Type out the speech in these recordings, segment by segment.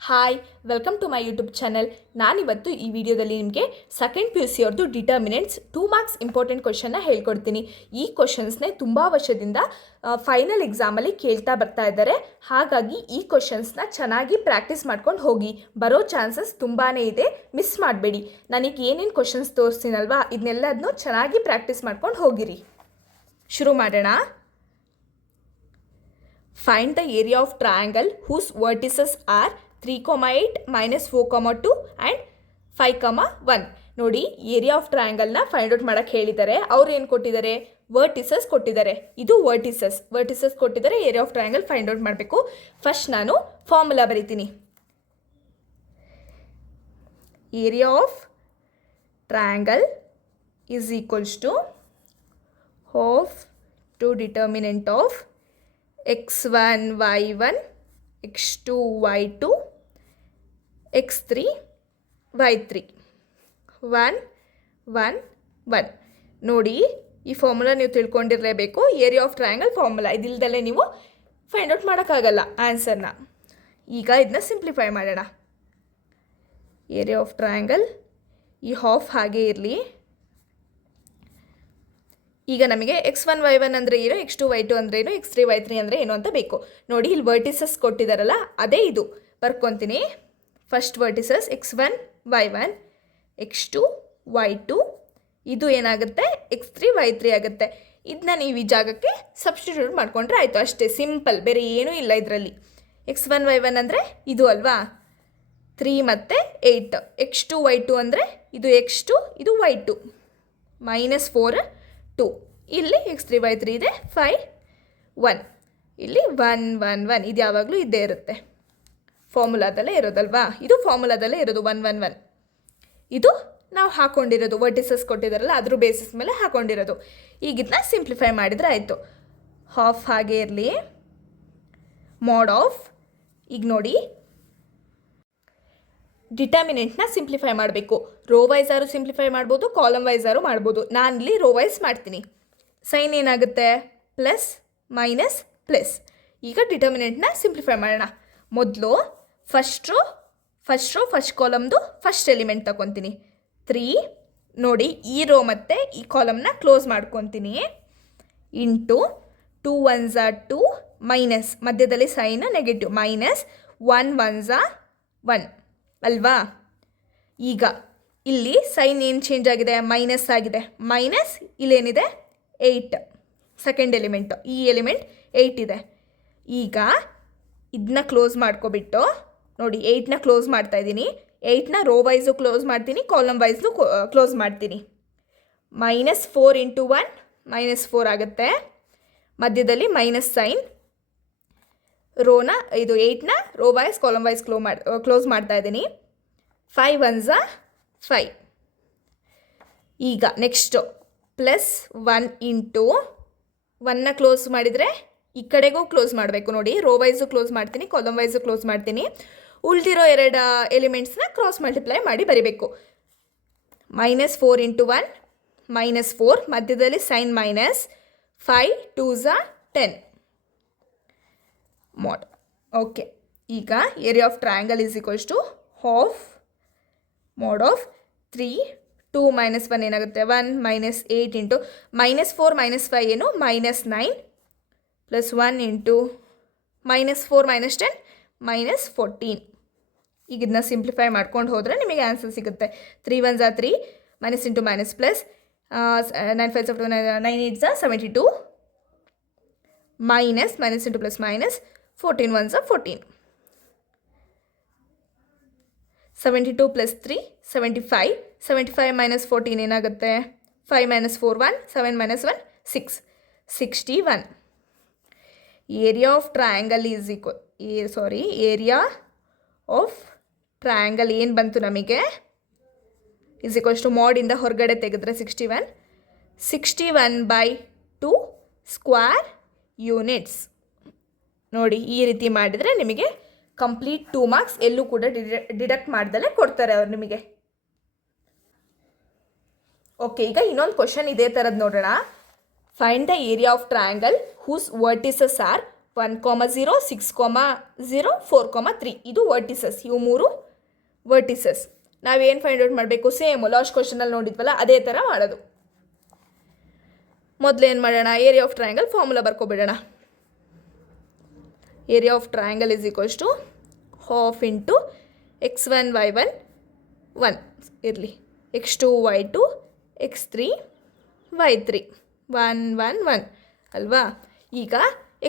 Hi welcome to my YouTube channel. ನಾನಿವತ್ತು ಈ ವಿಡಿಯೋದಲ್ಲಿ ನಿಮಗೆ ಸೆಕೆಂಡ್ ಪಿ ಯು ಸಿ ಅವ್ರದ್ದು ಡಿಟರ್ಮಿನೆಂಟ್ಸ್ 2 ಮಾರ್ಕ್ಸ್ ಇಂಪಾರ್ಟೆಂಟ್ ಕ್ವಶನ್ನ ಹೇಳ್ಕೊಡ್ತೀನಿ. ಈ ಕ್ವಶನ್ಸ್ನೇ ತುಂಬ ವರ್ಷದಿಂದ ಫೈನಲ್ ಎಕ್ಸಾಮಲ್ಲಿ ಕೇಳ್ತಾ ಬರ್ತಾ ಇದ್ದಾರೆ. ಹಾಗಾಗಿ ಈ ಕ್ವಶನ್ಸ್ನ ಚೆನ್ನಾಗಿ ಪ್ರಾಕ್ಟೀಸ್ ಮಾಡ್ಕೊಂಡು ಹೋಗಿ. ಬರೋ ಚಾನ್ಸಸ್ ತುಂಬಾ ಇದೆ, ಮಿಸ್ ಮಾಡಬೇಡಿ. ನನಗೆ ಏನೇನು ಕ್ವಶನ್ಸ್ ತೋರಿಸ್ತೀನಲ್ವಾ ಇದನ್ನೆಲ್ಲದನ್ನೂ ಚೆನ್ನಾಗಿ ಪ್ರಾಕ್ಟೀಸ್ ಮಾಡ್ಕೊಂಡು ಹೋಗಿರಿ. ಶುರು ಮಾಡೋಣ. Find the area of triangle whose vertices are 3,8, -4,2 and 5,1. ನೋಡಿ, ಏರಿಯಾ ಆಫ್ ಟ್ರಯಾಂಗಲ್ನ ಫೈಂಡ್ ಔಟ್ ಮಾಡೋಕ್ಕೆ ಹೇಳಿದ್ದಾರೆ. ಅವ್ರು ಏನು ಕೊಟ್ಟಿದ್ದಾರೆ? ವರ್ಟಿಸಸ್ ಕೊಟ್ಟಿದ್ದಾರೆ. ಇದು ವರ್ಟಿಸಸ್ ಕೊಟ್ಟಿದ್ದಾರೆ. Area of triangle find out ಮಾಡಬೇಕು. ಫಸ್ಟ್ ನಾನು ಫಾರ್ಮುಲಾ ಬರೀತೀನಿ. Area of triangle is equals to half to determinant of x1 y1 x2 y2 x3 y3 1 1 1. ನೋಡಿ, ಈ ಫಾರ್ಮುಲಾ ನೀವು ತಿಳ್ಕೊಂಡಿರಲೇಬೇಕು. ಏರಿಯಾ ಆಫ್ ಟ್ರಯಾಂಗಲ್ ಫಾರ್ಮುಲಾ ಇದಿಲ್ದಲ್ಲೇ ನೀವು ಫೈಂಡ್ ಔಟ್ ಮಾಡೋಕ್ಕಾಗಲ್ಲ ಆನ್ಸರ್ನ. ಈಗ ಇದನ್ನ ಸಿಂಪ್ಲಿಫೈ ಮಾಡೋಣ. ಏರಿಯಾ ಆಫ್ ಟ್ರಯಾಂಗಲ್ ಈ ಹಾಫ್ ಹಾಗೆ ಇರಲಿ. ಈಗ ನಮಗೆ x1 y1 ಅಂದರೆ ಏನು, x2 y2 ಅಂದರೆ ಏನು, x3 y3 ಅಂದರೆ ಏನು ಅಂತ ಬೇಕು. ನೋಡಿ, ಇಲ್ಲಿ ವರ್ಟಿಸಸ್ ಕೊಟ್ಟಿದ್ದಾರಲ್ಲ, ಅದೇ ಇದು ಬರ್ಕೊತೀನಿ. First vertices x1 y1 x2 y2, ಇದು ಏನಾಗುತ್ತೆ x3 y3 ಆಗುತ್ತೆ. ಇದನ್ನ ನೀವು ಈ ಜಾಗಕ್ಕೆ ಸಬ್ಸ್ಟಿಟ್ಯೂಟ್ ಮಾಡಿಕೊಂಡ್ರೆ ಆಯಿತು, ಅಷ್ಟೇ ಸಿಂಪಲ್, ಬೇರೆ ಏನೂ ಇಲ್ಲ ಇದರಲ್ಲಿ. x1 y1 ಅಂದರೆ ಇದು ಅಲ್ವಾ, 3 ಮತ್ತು 8. x2 y2 ಅಂದರೆ ಇದು x2 ಇದು y2, -4 2. ಇಲ್ಲಿ x3 y3 ಇದೆ 5 1. ಇಲ್ಲಿ 1 1 1. ಇದು ಯಾವಾಗಲೂ ಇದ್ದೇ ಇರುತ್ತೆ, ಫಾರ್ಮುಲಾದಲ್ಲೇ ಇರೋದಲ್ವಾ. ಇದು ಫಾರ್ಮುಲಾದಲ್ಲೇ ಇರೋದು 1 1 1. ಇದು ನಾವು ಹಾಕ್ಕೊಂಡಿರೋದು ವರ್ಟಿಸಸ್ ಕೊಟ್ಟಿದ್ದಾರಲ್ಲ ಅದ್ರ ಬೇಸಿಸ್ ಮೇಲೆ ಹಾಕ್ಕೊಂಡಿರೋದು. ಈಗ ಇದನ್ನ ಸಿಂಪ್ಲಿಫೈ ಮಾಡಿದರೆ ಆಯಿತು. ಹಾಫ್ ಹಾಗೆ ಇರಲಿ, ಮಾಡ್ ಆಫ್. ಈಗ ನೋಡಿ, ಡಿಟರ್ಮಿನೆಂಟ್ನ ಸಿಂಪ್ಲಿಫೈ ಮಾಡಬೇಕು. ರೋ ವೈಸ್ ಆರು ಸಿಂಪ್ಲಿಫೈ ಮಾಡ್ಬೋದು, ಕಾಲಮ್ ವೈಸ್ ಆರು ಮಾಡ್ಬೋದು. ನಾನಿಲ್ಲಿ ರೋ ವೈಸ್ ಮಾಡ್ತೀನಿ. ಸೈನ್ ಏನಾಗುತ್ತೆ? Plus minus plus. ಈಗ ಡಿಟರ್ಮಿನೆಂಟ್ನ ಸಿಂಪ್ಲಿಫೈ ಮಾಡೋಣ. ಮೊದಲು ಫಸ್ಟ್ ಕಾಲಮ್ದು ಫಸ್ಟ್ ಎಲಿಮೆಂಟ್ ತಗೊತೀನಿ 3. ನೋಡಿ, ಈ ರೋ ಮತ್ತು ಈ ಕಾಲಮ್ನ ಕ್ಲೋಸ್ ಮಾಡ್ಕೊತೀನಿ. ಇಂಟು 2 1s 2 ಮೈನಸ್, ಮಧ್ಯದಲ್ಲಿ ಸೈನ್ ನೆಗೆಟಿವ್, -1 1s 1 ಅಲ್ವಾ. ಈಗ ಇಲ್ಲಿ ಸೈನ್ ಏನು ಚೇಂಜ್ ಆಗಿದೆ? ಮೈನಸ್ ಆಗಿದೆ. ಮೈನಸ್ ಇಲ್ಲೇನಿದೆ? 8. ಸೆಕೆಂಡ್ ಎಲಿಮೆಂಟು, ಈ ಎಲಿಮೆಂಟ್ 8 ಇದೆ. ಈಗ ಇದನ್ನ ಕ್ಲೋಸ್ ಮಾಡ್ಕೊಬಿಟ್ಟು ನೋಡಿ, 8ನ ಕ್ಲೋಸ್ ಮಾಡ್ತಾಯಿದ್ದೀನಿ. 8ನ ರೋ ವೈಸು ಕ್ಲೋಸ್ ಮಾಡ್ತೀನಿ, ಕಾಲಮ್ ವೈಸ್ನು ಕ್ಲೋಸ್ ಮಾಡ್ತೀನಿ. -4 ಇಂಟು 1 -4 ಆಗುತ್ತೆ. ಮಧ್ಯದಲ್ಲಿ ಮೈನಸ್ ಸೈನ್. ರೋನ ಇದು 8ನ row wise column wise close ಮಾಡ್ತಾ ಇದ್ದೀನಿ. 5 1s 5. ಈಗ ನೆಕ್ಸ್ಟು +1 ಇಂಟು 1ನ ಕ್ಲೋಸ್ ಮಾಡಿದರೆ ಈ ಕಡೆಗೂ ಕ್ಲೋಸ್ ಮಾಡಬೇಕು. ನೋಡಿ, ರೋ ವೈಸು ಕ್ಲೋಸ್ ಮಾಡ್ತೀನಿ, ಕಾಲಮ್ ವೈಸು ಕ್ಲೋಸ್ ಮಾಡ್ತೀನಿ. ಉಳಿದಿರೋ 2 ಎಲಿಮೆಂಟ್ಸ್ನ ಕ್ರಾಸ್ ಮಲ್ಟಿಪ್ಲೈ ಮಾಡಿ ಬರಿಬೇಕು. -4 ಇಂಟು 1 -4, ಮಧ್ಯದಲ್ಲಿ sign minus, 5 2s 10 mod. Okay, ಈಗ area of triangle is equals to half mod of 3 2 -1 ಏನಾಗುತ್ತೆ? 1 -8 ಇಂಟು -4 -5 ಏನು? -9 +1 ಇಂಟು -4 -10 -14. ಈಗ ಇದನ್ನ ಸಿಂಪ್ಲಿಫೈ ಮಾಡ್ಕೊಂಡು ಹೋದರೆ ನಿಮಗೆ ಆನ್ಸರ್ ಸಿಗುತ್ತೆ. 3 1s 3 minus into minus plus 9 5 9 8s 72 minus into plus minus 14 1s 14. 72 + 3 75. 75 - 14 ಏನಾಗುತ್ತೆ? 5 - 4 1 7 - 1 6 61. Area of triangle is area of triangle ಏನು ಬಂತು ನಮಗೆ? ಈಸ್ ಈಕ್ವಲ್ಸ್ ಟು ಮಾಡಿಂದ ಹೊರಗಡೆ ತೆಗೆದ್ರೆ 61. 61/2 ಸ್ಕ್ವೇರ್ ಯೂನಿಟ್ಸ್. ನೋಡಿ, ಈ ರೀತಿ ಮಾಡಿದರೆ ನಿಮಗೆ ಕಂಪ್ಲೀಟ್ 2 ಮಾರ್ಕ್ಸ್ ಎಲ್ಲೂ ಕೂಡ ಡಿಡಕ್ಟ್ ಮಾಡ್ದಲೇ ಕೊಡ್ತಾರೆ ಅವ್ರು ನಿಮಗೆ. ಓಕೆ, ಈಗ ಇನ್ನೊಂದು ಕ್ವಶನ್ ಇದೇ ಥರದ್ದು ನೋಡೋಣ. Find the area of triangle whose vertices are 1,0 6,0 4,3 ಇದು ವರ್ಟಿಸಸ್. ಇವು 3 ವರ್ಟಿಸಸ್. ನಾವೇನು ಫೈಂಡ್ ಔಟ್ ಮಾಡಬೇಕು? ಸೇಮ್ ಲಾಸ್ಟ್ ಕ್ವಶನಲ್ಲಿ ನೋಡಿದ್ವಲ್ಲ ಅದೇ ಥರ ಮಾಡೋದು. ಮೊದಲು ಏನು ಮಾಡೋಣ? ಏರಿಯಾ ಆಫ್ ಟ್ರಯಾಂಗಲ್ ಫಾರ್ಮುಲಾ ಬರ್ಕೊಬಿಡೋಣ. Area of triangle is equals to half into x1 y1 1 ಇರಲಿ, x2 y2 x3 y3 1 1 1 ಅಲ್ವಾ? ಈಗ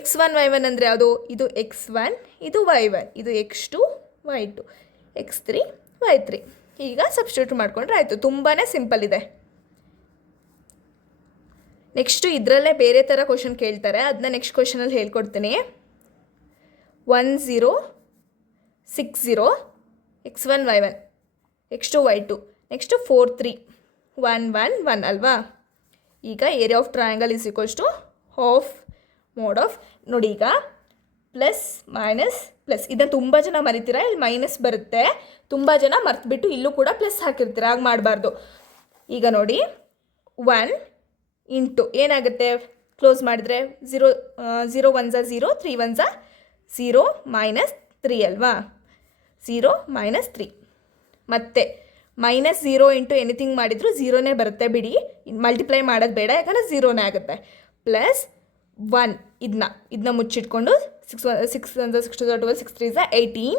x1 y1 ಅಂದರೆ ಯಾವುದು? ಇದು x1, ಇದು y1, ಇದು x2 y2 x3 y3. ಈಗ ಸಬ್ಸ್ಟಿಟ್ಯೂಟ್ ಮಾಡಿಕೊಂಡ್ರೆ ಆಯಿತು. ತುಂಬಾ ಸಿಂಪಲ್ ಇದೆ. ನೆಕ್ಸ್ಟು ಇದರಲ್ಲೇ ಬೇರೆ ಥರ ಕ್ವಶನ್ ಕೇಳ್ತಾರೆ, ಅದನ್ನ ನೆಕ್ಸ್ಟ್ ಕ್ವಶನಲ್ಲಿ ಹೇಳ್ಕೊಡ್ತೀನಿ. 1 0 6 0 x1 y1 x2 y2 next 4 3 1 1 1 ಅಲ್ವಾ? ಈಗ area of triangle is equals to half mod of, ನೋಡಿ ಈಗ ಪ್ಲಸ್ ಮೈನಸ್ ಪ್ಲಸ್, ಇದನ್ನು ತುಂಬ ಜನ ಮರಿತೀರ, ಇಲ್ಲಿ ಮೈನಸ್ ಬರುತ್ತೆ. ತುಂಬ ಜನ ಮರ್ತುಬಿಟ್ಟು ಇಲ್ಲೂ ಕೂಡ ಪ್ಲಸ್ ಹಾಕಿರ್ತೀರ, ಹಾಗೆ ಮಾಡಬಾರ್ದು. ಈಗ ನೋಡಿ 1 ಇಂಟು ಏನಾಗುತ್ತೆ? ಕ್ಲೋಸ್ ಮಾಡಿದ್ರೆ 0 0 1 0 3 1 0 ಮೈನಸ್ 3 ಅಲ್ವಾ? 0 ಮೈನಸ್ 3 ಮತ್ತೆ ಮೈನಸ್ 0 ಇಂಟು ಎನಿಥಿಂಗ್ ಮಾಡಿದ್ರು 0ನೇ ಬರುತ್ತೆ, ಬಿಡಿ, ಮಲ್ಟಿಪ್ಲೈ ಮಾಡೋದು ಬೇಡ, ಯಾಕಂದರೆ 0ನೇ ಆಗುತ್ತೆ. ಪ್ಲಸ್ 1 ಇದನ್ನ ಮುಚ್ಚಿಟ್ಕೊಂಡು 6 1 6 1 6 2 12 6 3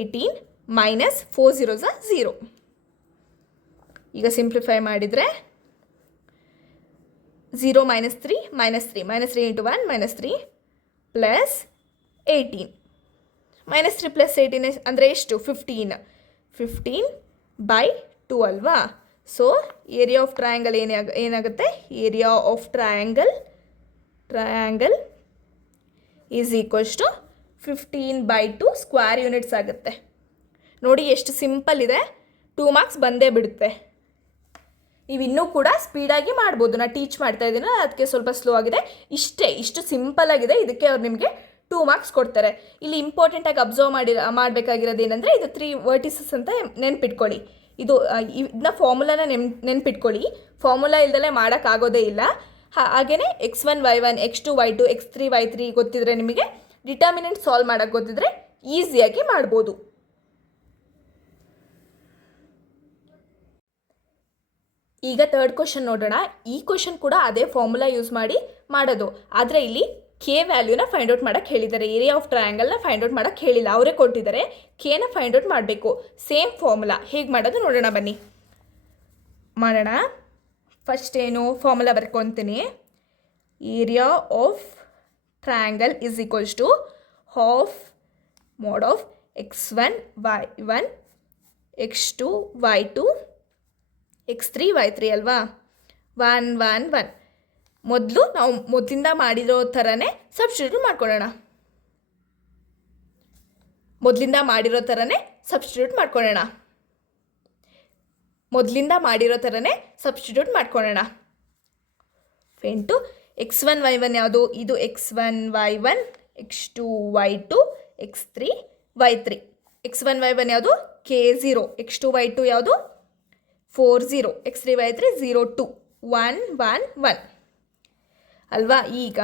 18 ಮೈನಸ್ 4 0 0. ಈಗ ಸಿಂಪ್ಲಿಫೈ ಮಾಡಿದರೆ 0 minus 3 minus 3 minus 3 into 1 minus 3 plus 18 minus 3 plus 18 ಅಂದರೆ ಎಷ್ಟು? 15 ಬೈ 2 ಅಲ್ವಾ? ಸೊ ಏರಿಯಾ ಆಫ್ ಟ್ರಯಾಂಗಲ್ ಏನಾಗುತ್ತೆ? Area of triangle is equals to 15 by 2 square units ಆಗುತ್ತೆ. ನೋಡಿ ಎಷ್ಟು ಸಿಂಪಲ್ ಇದೆ, 2 ಮಾರ್ಕ್ಸ್ ಬಂದೇ ಬಿಡುತ್ತೆ. ನೀವು ಇನ್ನೂ ಕೂಡ ಸ್ಪೀಡಾಗಿ ಮಾಡ್ಬೋದು, ನಾನು ಟೀಚ್ ಮಾಡ್ತಾ ಇದ್ದೀನ, ಅದಕ್ಕೆ ಸ್ವಲ್ಪ ಸ್ಲೋ ಆಗಿದೆ. ಇಷ್ಟು ಸಿಂಪಲ್ ಆಗಿದೆ, ಇದಕ್ಕೆ ಅವ್ರು ನಿಮಗೆ 2 ಮಾರ್ಕ್ಸ್ ಕೊಡ್ತಾರೆ. ಇಲ್ಲಿ ಇಂಪಾರ್ಟೆಂಟಾಗಿ ಅಬ್ಸರ್ವ್ ಮಾಡಬೇಕಾಗಿರೋದು ಏನಂದರೆ, ಇದು 3 ವರ್ಟಿಸಸ್ ಅಂತ ನೆನ್ಪಿಟ್ಕೊಳ್ಳಿ. ಇದನ್ನ ಫಾರ್ಮುಲಾನ ನೆನ್ಪಿಟ್ಕೊಳ್ಳಿ. ಫಾರ್ಮುಲಾ ಇಲ್ದಲೇ ಮಾಡೋಕ್ಕಾಗೋದೇ ಇಲ್ಲ. ಹಾಗೆಯೇ x1 y1 x2 y2 x3 y3 ಗೊತ್ತಿದ್ರೆ, ನಿಮಗೆ ಡಿಟರ್ಮಿನೆಂಟ್ ಸಾಲ್ವ್ ಮಾಡೋಕ್ಕೆ ಗೊತ್ತಿದ್ರೆ ಈಸಿಯಾಗಿ ಮಾಡ್ಬೋದು. ಈಗ ಥರ್ಡ್ ಕ್ವಶನ್ ನೋಡೋಣ. ಈ ಕ್ವಶನ್ ಕೂಡ ಅದೇ ಫಾರ್ಮುಲಾ ಯೂಸ್ ಮಾಡಿ ಮಾಡೋದು, ಆದರೆ ಇಲ್ಲಿ ಕೆ ವ್ಯಾಲ್ಯೂನ ಫೈಂಡ್ ಔಟ್ ಮಾಡೋಕ್ಕೆ ಹೇಳಿದ್ದಾರೆ. ಏರಿಯಾ ಆಫ್ ಟ್ರಯಾಂಗಲ್ನ ಫೈಂಡ್ ಔಟ್ ಮಾಡೋಕ್ಕೆ ಹೇಳಿಲ್ಲ, ಅವರೇ ಕೊಟ್ಟಿದ್ದಾರೆ. ಕೆನ ಫೈಂಡ್ ಔಟ್ ಮಾಡಬೇಕು. ಸೇಮ್ ಫಾರ್ಮುಲಾ ಹೇಗೆ ಮಾಡೋದು ನೋಡೋಣ, ಬನ್ನಿ ಮಾಡೋಣ. ಫಸ್ಟ್ ಏನು ಫಾರ್ಮುಲಾ ಬರ್ಕೊತೀನಿ. Area of triangle is equals to half mod of x1 y1 x2 y2 x3 y3 ಅಲ್ವಾ? 1 1 1. ಮೊದಲು ನಾವು ಮೊದಲಿಂದ ಮಾಡಿರೋ ಥರನೇ ಸಬ್ಸ್ಟಿಟ್ಯೂಟ್ ಮಾಡ್ಕೊಳ್ಳೋಣ. ಮೊದಲಿಂದ ಮಾಡಿರೋ ಥರನೇ ಸಬ್ಸ್ಟಿಟ್ಯೂಟ್ ಮಾಡ್ಕೊಳ್ಳೋಣ. ಇಂಟು x1 y1 ಯಾವುದು? ಇದು x1 y1 x2 y2 x3 y3. x1 y1 ಯಾವುದು? k0. x2 y2 ಯಾವುದು? 4 0. x3 y3 0 2 1 1 1 ಅಲ್ವಾ? ಈಗ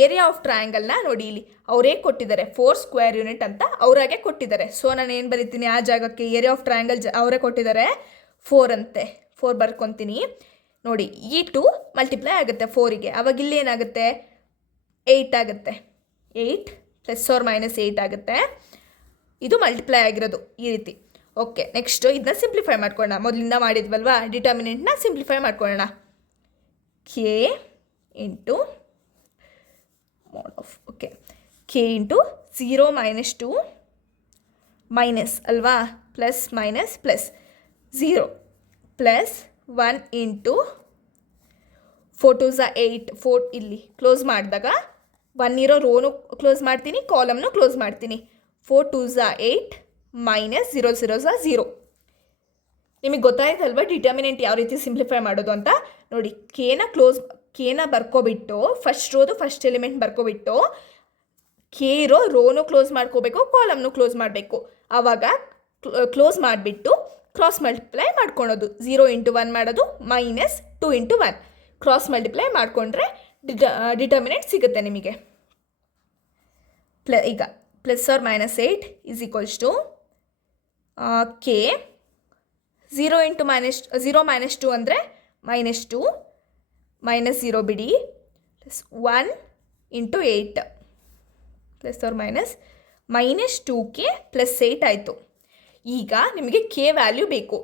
ಏರಿಯಾ ಆಫ್ ಟ್ರಯಾಂಗಲ್ನ ನೋಡಿ, ಇಲ್ಲಿ ಅವರೇ ಕೊಟ್ಟಿದ್ದಾರೆ 4 ಸ್ಕ್ವೇರ್ ಯೂನಿಟ್ ಅಂತ ಅವರಾಗೆ ಕೊಟ್ಟಿದ್ದಾರೆ. ಸೊ ನಾನು ಏನು ಬರೀತೀನಿ ಆ ಜಾಗಕ್ಕೆ? ಏರಿಯಾ ಆಫ್ ಟ್ರಯಾಂಗಲ್ ಅವರೇ ಕೊಟ್ಟಿದ್ದಾರೆ 4 ಅಂತೆ, 4 ಬರ್ಕೊತೀನಿ. ನೋಡಿ ಈ 2 ಮಲ್ಟಿಪ್ಲೈ ಆಗುತ್ತೆ 4ಗೆ, ಅವಾಗ ಇಲ್ಲಿ ಏನಾಗುತ್ತೆ? 8 ಆಗುತ್ತೆ. 8 ಪ್ಲಸ್ ಆರ್ ಮೈನಸ್ 8 ಆಗುತ್ತೆ. ಇದು ಮಲ್ಟಿಪ್ಲೈ ಆಗಿರೋದು ಈ ರೀತಿ. ಓಕೆ, ನೆಕ್ಸ್ಟು ಇದನ್ನ ಸಿಂಪ್ಲಿಫೈ ಮಾಡ್ಕೊಳ್ಳೋಣ. ಮೊದಲಿಂದ ಮಾಡಿದ್ವಲ್ವಾ, ಡಿಟರ್ಮಿನೆಂಟ್ನ ಸಿಂಪ್ಲಿಫೈ ಮಾಡ್ಕೊಳ್ಳೋಣ. K into mod of, okay, K into 0 minus 2 minus ಅಲ್ವಾ? Plus minus plus 0 plus 1 into 4 2 8. 4 ಇಲ್ಲಿ ಕ್ಲೋಸ್ ಮಾಡಿದಾಗ 1 ಇರೋ ರೋನು ಕ್ಲೋಸ್ ಮಾಡ್ತೀನಿ, ಕಾಲಮ್ನು ಕ್ಲೋಸ್ ಮಾಡ್ತೀನಿ. 4 2 8 ಮೈನಸ್ 0 0 0. ನಿಮಗೆ ಗೊತ್ತಾಯ್ತಲ್ವ ಡಿಟರ್ಮಿನೆಂಟ್ ಯಾವ ರೀತಿ ಸಿಂಪ್ಲಿಫೈ ಮಾಡೋದು ಅಂತ? ನೋಡಿ, ಕೇನ ಬರ್ಕೊಬಿಟ್ಟು ಫಸ್ಟ್ ರೋದು ಫಸ್ಟ್ ಎಲಿಮೆಂಟ್ ಬರ್ಕೊಬಿಟ್ಟು ಕೆ ಇರೋ ರೋನು ಕ್ಲೋಸ್ ಮಾಡ್ಕೋಬೇಕು, ಕಾಲಮ್ನು ಕ್ಲೋಸ್ ಮಾಡಬೇಕು. ಆವಾಗ ಕ್ಲೋಸ್ ಮಾಡಿಬಿಟ್ಟು ಕ್ರಾಸ್ ಮಲ್ಟಿಪ್ಲೈ ಮಾಡ್ಕೊಳೋದು. 0 ಇಂಟು 1 ಮಾಡೋದು ಮೈನಸ್ 2 ಇಂಟು 1. ಕ್ರಾಸ್ ಮಲ್ಟಿಪ್ಲೈ ಮಾಡಿಕೊಂಡ್ರೆ ಡಿಟರ್ಮಿನೆಂಟ್ ಸಿಗುತ್ತೆ ನಿಮಗೆ. ಈಗ plus R minus 8 is equals to K 0 into zero minus 2 ಅಂದರೆ -2 ಮೈನಸ್ 0 ಬಿಡಿ plus 1 into 8 plus or -2k plus 8 ಆಯಿತು. ಈಗ ನಿಮಗೆ ಕೆ ವ್ಯಾಲ್ಯೂ ಬೇಕು.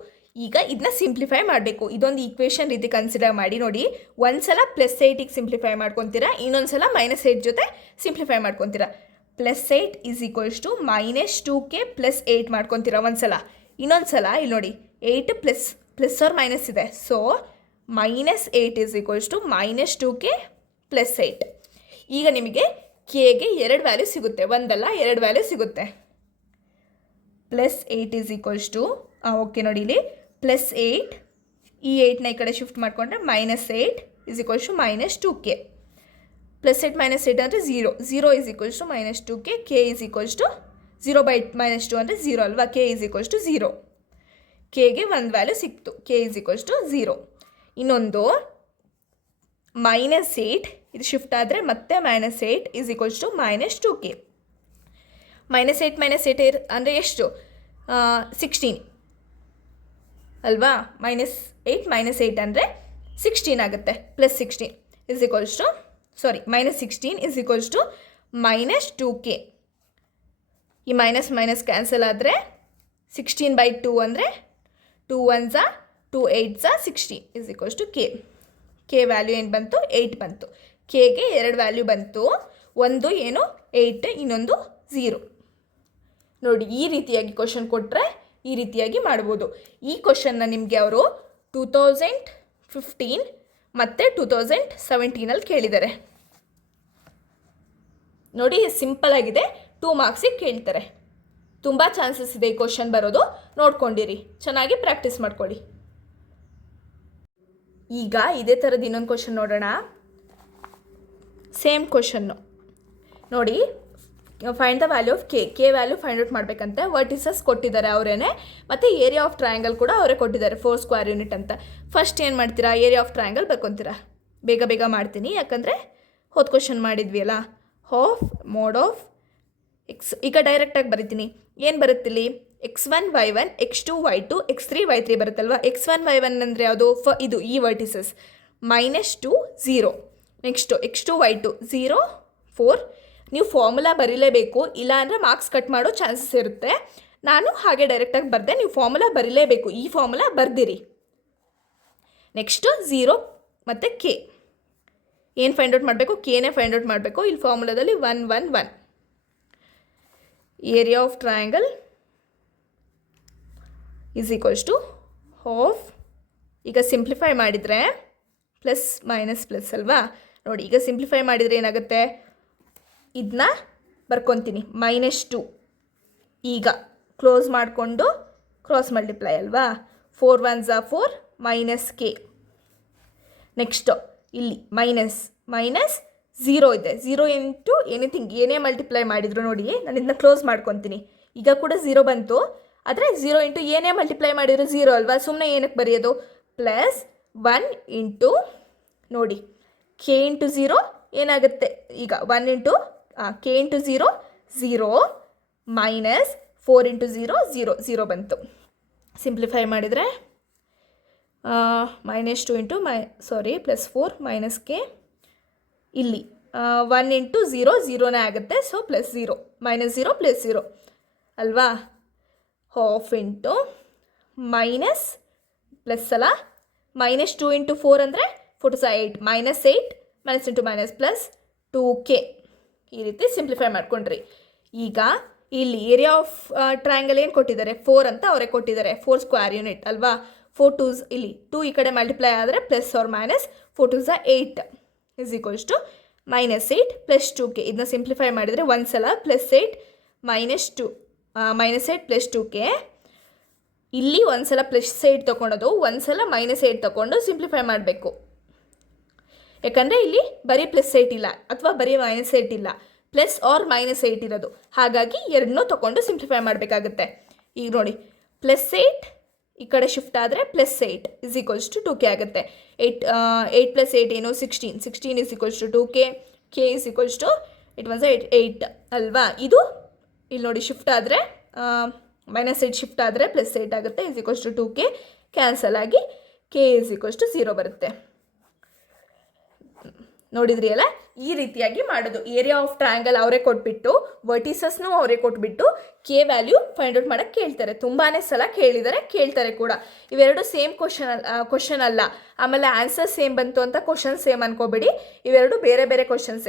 ಈಗ ಇದನ್ನ ಸಿಂಪ್ಲಿಫೈ ಮಾಡಬೇಕು. ಇದೊಂದು ಈಕ್ವೇಷನ್ ರೀತಿ ಕನ್ಸಿಡರ್ ಮಾಡಿ ನೋಡಿ. ಒಂದ್ಸಲ +8ಗೆ ಸಿಂಪ್ಲಿಫೈ ಮಾಡ್ಕೊತೀರಾ, ಇನ್ನೊಂದು ಸಲ -8 ಜೊತೆ ಸಿಂಪ್ಲಿಫೈ ಮಾಡ್ಕೊತೀರಾ. +8 is equals to -2k plus 8 ಮಾಡ್ಕೊತೀರಾ ಒಂದ್ಸಲ. ಇನ್ನೊಂದು ಸಲ ಇಲ್ಲಿ ನೋಡಿ 8 ಪ್ಲಸ್ ಆರ್ ಮೈನಸ್ ಇದೆ, so -8 is equals to -2k plus 8. ಈಗ ನಿಮಗೆ ಕೆಗೆ 2 ವ್ಯಾಲ್ಯೂ ಸಿಗುತ್ತೆ, ಒಂದಲ್ಲ 2 ವ್ಯಾಲ್ಯೂ ಸಿಗುತ್ತೆ. +8 ಈಸ್ ಈಕ್ವಲ್ಸ್ ಟು ಓಕೆ ನೋಡಿ ಇಲ್ಲಿ +8, ಈ 8ನ ಈ ಕಡೆ ಶಿಫ್ಟ್ ಮಾಡಿಕೊಂಡ್ರೆ -8 ಈಸ್ ಈಕ್ವಲ್ಸ್ ಟು -2k. +8 -8 ಅಂದರೆ 0 is equals to -2k, k is equals to 0/8 -2 ಅಂದರೆ 0 ಅಲ್ವಾ, k ಈಸ್ ಈಕ್ವಲ್ಸ್ ಟು 0. ಕೆಗೆ ಒಂದು ವ್ಯಾಲ್ಯೂ ಸಿಕ್ತು, k ಈಸ್ ಈಕ್ವಲ್ಸ್ ಟು 0. ಇನ್ನೊಂದು -8 ಇದು ಶಿಫ್ಟ್ ಆದರೆ ಮತ್ತೆ -8 ಈಸ್ ಈಕ್ವಲ್ಸ್ ಟು -2k. -8 ಅಂದರೆ ಎಷ್ಟು 16 ಅಲ್ವಾ. -8 ಅಂದರೆ 16 ಆಗುತ್ತೆ. +16 is equals to -16 is equals to -2k. ಈ ಮೈನಸ್ ಕ್ಯಾನ್ಸಲ್ ಆದರೆ 16/2 ಅಂದರೆ 2 1s 2 8s 16 is equals to K value ಏನು ಬಂತು 8 ಬಂತು. ಕೆಗೆ 2 ವ್ಯಾಲ್ಯೂ ಬಂತು, ಒಂದು ಏನು 8, ಇನ್ನೊಂದು 0. ನೋಡಿ ಈ ರೀತಿಯಾಗಿ ಕ್ವಶನ್ ಕೊಟ್ಟರೆ ಈ ರೀತಿಯಾಗಿ ಮಾಡ್ಬೋದು. ಈ ಕ್ವಶನ್ನ ನಿಮಗೆ ಅವರು 2015 ಮತ್ತು 2017 ಕೇಳಿದ್ದಾರೆ. ನೋಡಿ ಸಿಂಪಲ್ ಆಗಿದೆ, 2 ಮಾರ್ಕ್ಸಿಗೆ ಕೇಳ್ತಾರೆ. ತುಂಬ ಚಾನ್ಸಸ್ ಇದೆ ಈ ಕ್ವಶನ್ ಬರೋದು, ನೋಡ್ಕೊಂಡಿರಿ, ಚೆನ್ನಾಗಿ ಪ್ರಾಕ್ಟೀಸ್ ಮಾಡ್ಕೊಳ್ಳಿ. ಈಗ ಇದೇ ಥರದ್ದು ಇನ್ನೊಂದು ಕ್ವಶನ್ ನೋಡೋಣ. ಸೇಮ್ ಕ್ವಶನ್ನು ನೋಡಿ, find the value of K value find out ಮಾಡಬೇಕಂತೆ. ವರ್ಟಿಸಸ್ ಕೊಟ್ಟಿದ್ದಾರೆ ಅವರೇನೆ, ಮತ್ತು ಏರಿಯಾ ಆಫ್ ಟ್ರಯಾಂಗಲ್ ಕೂಡ ಅವರೇ ಕೊಟ್ಟಿದ್ದಾರೆ 4 ಸ್ಕ್ವೇರ್ ಯೂನಿಟ್ ಅಂತ. ಫಸ್ಟ್ ಏನು ಮಾಡ್ತೀರಾ, ಏರಿಯಾ ಆಫ್ ಟ್ರಯಾಂಗಲ್ ಬರ್ಕೊತೀರಾ. ಬೇಗ ಮಾಡ್ತೀನಿ, ಯಾಕಂದರೆ ಹೋದ ಕ್ವಶನ್ ಮಾಡಿದ್ವಿ ಅಲ್ಲ. ಹಾಫ್ ಮೋಡ್ ಆಫ್ ಎಕ್ಸ್, ಈಗ ಡೈರೆಕ್ಟಾಗಿ ಬರಿತೀನಿ. ಏನು ಬರುತ್ತಿಲ್ಲಿ x1 y1 x2 y2 x3 y3 ಬರುತ್ತಲ್ವ. x1 y1 ಅಂದರೆ ಯಾವುದು, ಇದು ಈ ವರ್ಟಿಸಸ್ -2 0. Next x2 y2 0 4. ನೀವು ಫಾರ್ಮುಲಾ ಬರೀಲೇಬೇಕು, ಇಲ್ಲ ಅಂದರೆ ಮಾರ್ಕ್ಸ್ ಕಟ್ ಮಾಡೋ ಚಾನ್ಸಸ್ ಇರುತ್ತೆ. ನಾನು ಹಾಗೆ ಡೈರೆಕ್ಟಾಗಿ ಬರೆದೆ, ನೀವು ಫಾರ್ಮುಲಾ ಬರೀಲೇಬೇಕು, ಈ ಫಾರ್ಮುಲಾ ಬರ್ದಿರಿ. ನೆಕ್ಸ್ಟು 0 ಮತ್ತು ಕೆ ಏನು ಫೈಂಡ್ ಔಟ್ ಮಾಡಬೇಕು, ಕೆನೇ ಫೈಂಡ್ ಔಟ್ ಮಾಡಬೇಕು. ಇಲ್ಲಿ ಫಾರ್ಮುಲಾದಲ್ಲಿ 1 1 1. Area of triangle is equals to half. ಈಗ ಸಿಂಪ್ಲಿಫೈ ಮಾಡಿದರೆ ಪ್ಲಸ್ ಅಲ್ವಾ. ನೋಡಿ ಈಗ ಸಿಂಪ್ಲಿಫೈ ಮಾಡಿದರೆ ಏನಾಗುತ್ತೆ, ಇದನ್ನ ಬರ್ಕೊತೀನಿ -2. ಈಗ ಕ್ಲೋಸ್ ಮಾಡಿಕೊಂಡು ಕ್ರಾಸ್ ಮಲ್ಟಿಪ್ಲೈ ಅಲ್ವಾ. 4 1s 4 -k. ನೆಕ್ಸ್ಟು ಇಲ್ಲಿ ಮೈನಸ್ 0 ಇದೆ. 0 ಇಂಟು ಎನಿಥಿಂಗ್, ಏನೇ ಮಲ್ಟಿಪ್ಲೈ ಮಾಡಿದ್ರು ನೋಡಿ, ನಾನು ಇದನ್ನ ಕ್ಲೋಸ್ ಮಾಡ್ಕೊತೀನಿ. ಈಗ ಕೂಡ 0 ಬಂತು, ಆದರೆ 0 ಇಂಟು ಏನೇ ಮಲ್ಟಿಪ್ಲೈ ಮಾಡಿದ್ರು 0 ಅಲ್ವಾ, ಸುಮ್ಮನೆ ಏನಕ್ಕೆ ಬರೆಯೋದು. +1 ಇಂಟು ನೋಡಿ ಕೆ ಇಂಟು 0 ಏನಾಗುತ್ತೆ, ಈಗ 1 ಇಂಟು ಕೆ ಇಂಟು 0 0 -4 ಇಂಟು 0 0 ಬಂತು. ಸಿಂಪ್ಲಿಫೈ ಮಾಡಿದರೆ -2 ಇಂಟು +4 -k. ಇಲ್ಲಿ 1 ಇಂಟು 0 0ನೇ ಆಗುತ್ತೆ, ಸೊ +0 -0 +0 ಅಲ್ವಾ. ಹಾಫ್ ಇಂಟು ಮೈನಸ್ ಪ್ಲಸ್ ಅಲ್ಲ, -2 ಇಂಟು 4 ಅಂದರೆ 4 2 8 -8 ಮೈನಸ್ ಇಂಟು ಮೈನಸ್ +2k. ಈ ರೀತಿ ಸಿಂಪ್ಲಿಫೈ ಮಾಡ್ಕೊಂಡ್ರಿ. ಈಗ ಇಲ್ಲಿ ಏರಿಯಾ ಆಫ್ ಟ್ರಯಾಂಗಲ್ ಏನು ಕೊಟ್ಟಿದ್ದಾರೆ, 4 ಅಂತ ಅವರೇ ಕೊಟ್ಟಿದ್ದಾರೆ. 4 ಸ್ಕ್ವೇರ್ ಯೂನಿಟ್ ಅಲ್ವಾ. 4 2s ಇಲ್ಲಿ 2 ಈ ಕಡೆ ಮಲ್ಟಿಪ್ಲೈ ಆದರೆ +or -4 2s 8 is equals to -8 +2k. ಇದನ್ನ ಸಿಂಪ್ಲಿಫೈ ಮಾಡಿದರೆ ಒಂದ್ಸಲ +8 -8 +2k. ಇಲ್ಲಿ ಒಂದ್ಸಲ +8 ತೊಗೊಳೋದು, ಒಂದ್ಸಲ -8 ತೊಗೊಂಡು ಸಿಂಪ್ಲಿಫೈ ಮಾಡಬೇಕು. ಯಾಕಂದರೆ ಇಲ್ಲಿ ಬರೀ +8 ಇಲ್ಲ ಅಥವಾ ಬರೀ -8 ಇಲ್ಲ, +or -8 ಇರೋದು. ಹಾಗಾಗಿ ಎರಡನ್ನೂ ತೊಗೊಂಡು ಸಿಂಪ್ಲಿಫೈ ಮಾಡಬೇಕಾಗುತ್ತೆ. ಈಗ ನೋಡಿ +8 ಈ ಕಡೆ ಶಿಫ್ಟ್ ಆದರೆ +8 ಈಸ್ ಈಕ್ವಲ್ಸ್ ಟು 2k ಆಗುತ್ತೆ. 8 + 8 ಏನು 16 is equals to 2k. K is equals to it was 8 ಅಲ್ವಾ. ಇದು ಇಲ್ಲಿ ನೋಡಿ ಶಿಫ್ಟ್ ಆದರೆ -8 ಶಿಫ್ಟ್ ಆದರೆ +8 ಆಗುತ್ತೆ. = 2k ಕ್ಯಾನ್ಸಲ್ ಆಗಿ k = 0 ಬರುತ್ತೆ. ನೋಡಿದ್ರಿ ಅಲ್ಲ, ಈ ರೀತಿಯಾಗಿ ಮಾಡೋದು. ಏರಿಯಾ ಆಫ್ ಟ್ರಯಾಂಗಲ್ ಅವರೇ ಕೊಟ್ಬಿಟ್ಟು ವರ್ಟಿಸಸ್ನೂ ಅವರೇ ಕೊಟ್ಬಿಟ್ಟು ಕೆ ವ್ಯಾಲ್ಯೂ ಫೈಂಡ್ ಔಟ್ ಮಾಡೋಕ್ಕೆ ಕೇಳ್ತಾರೆ. ತುಂಬಾ ಸಲ ಕೇಳ್ತಾರೆ ಕೂಡ. ಇವೆರಡು ಸೇಮ್ ಕ್ವಶನ್ ಅಲ್ಲ. ಆಮೇಲೆ ಆನ್ಸರ್ ಸೇಮ್ ಬಂತು ಅಂತ ಕ್ವಶನ್ ಸೇಮ್ ಅನ್ಕೋಬೇಡಿ. ಇವೆರಡು ಬೇರೆ ಬೇರೆ ಕ್ವಶನ್ಸ್